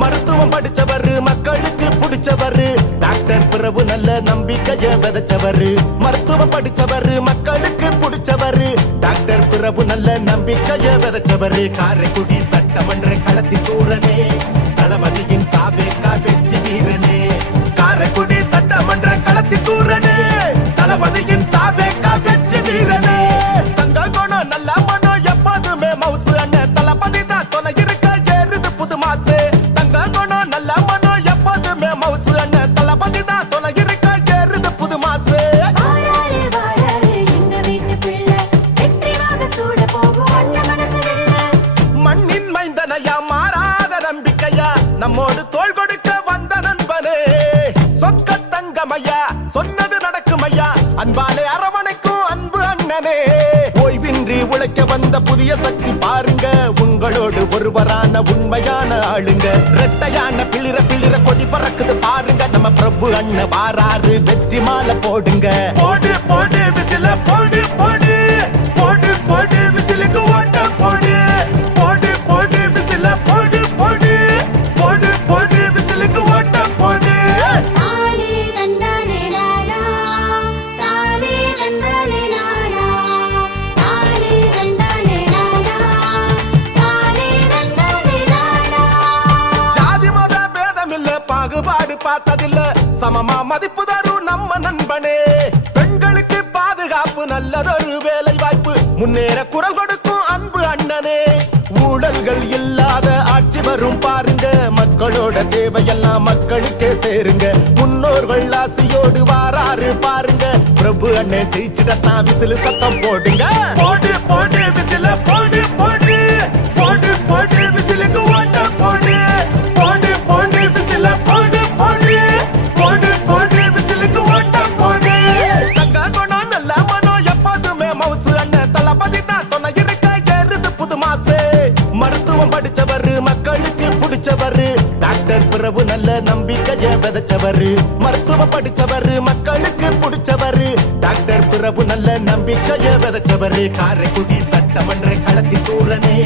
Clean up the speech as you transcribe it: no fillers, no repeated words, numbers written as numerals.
மருத்துவம் படிச்சவரு மக்களுக்கு பிடிச்சவரு டாக்டர் பிரபு நல்ல நம்பிக்கைய விதைச்சவரு மருத்துவம் படிச்சவரு மக்களுக்கு பிடிச்சவரு டாக்டர் பிரபு நல்ல நம்பிக்கைய விதைச்சவரு காரைக்குடி சட்டமன்ற களத்தின் சூரனே தளபதியின் தாவேகா வெற்றி வீரனே காரைக்குடி சட்டமன்ற களத்தின் சூரனே தளபதியின் தாவேகா வெற்றி வீரனே தங்க குணம் நல்ல மனம் எப்போதுமே மவுசு அண்ணன் தளபதி தான் துணை இருக்க ஏறுது புது மாசு தங்க குணம் நல்ல மனம் எப்போதுமே மவுசு அண்ணன் தளபதி தான் துணை இருக்க ஏறுது புது மாசு மண்ணின் மைந்தனையா மாறாத நம்பிக்கையா நம்மோடு தோள் கொடுக்க வந்த நண்பனே சொக்க தங்கமையா சொன்னது நடக்குமையா அன்பாலே அரவணைக்கும் அன்பு அண்ணனே ஓய்வின்றி உழைக்க வந்த புதிய சக்தி பாருங்க உங்களோடு ஒருவரான உண்மையான ஆளுங்க ரெட்டையான பிளிர கொடி பறக்குது பாருங்க நம்ம பிரபு அண்ணன் வாராரு வெற்றி மாலை போடுங்க போடு போடு விசில போடு போடு போடு போடு விசிலுக்கு ஓட்ட போடு போடு போடு விசில போடு போடு போடு போடு விசிலுக்கு ஓட்ட போடு ஜாதி மத பேதம் இல்ல பாகுபாடு பார்த்ததில்ல சமமா மதிப்பு தரும் நம்ம நண்பனே பெண்களுக்கு பாதுகாப்பு நல்லதொரு வேலை வாய்ப்பு முன்னேற குரல் கொடுக்கும் அன்பு அண்ணனே ஊழல்கள் இல்லாத ஆட்சி வரும் பாருங்க மக்களோட தேவையெல்லாம் மக்களுக்கே சேருங்க முன்னோர்கள் ஆசையோடு வாராரு பாருங்க பிரபு அண்ணன் ஜெயிச்சிடத்தான் விசிலு சத்தம் போடுங்க போடு போடு விசில போடு போடு போடு போடு விசிலுக்கு ஓட்ட போடு போடு போடு விசில போடு போடு போடு போடு விசிலுக்கு ஓட்ட போடு தங்க குணம் நல்ல மனம் எப்போதுமே மவுசு அண்ணன் தளபதி தான் துணை இருக்க ஏறுது புது மாசு மருத்துவம் படிச்சவரு மக்களுக்கு பிடிச்சவரு டாக்டர் பிரபு நல்ல நம்பிக்கைய விதைச்சவரு மருத்துவம் படிச்சவரு மக்களுக்கு பிடிச்சவரு டாக்டர் பிரபு நல்ல நம்பிக்கைய விதைச்சவரு காரைக்குடி சட்டமன்ற களத்தின் சூரனே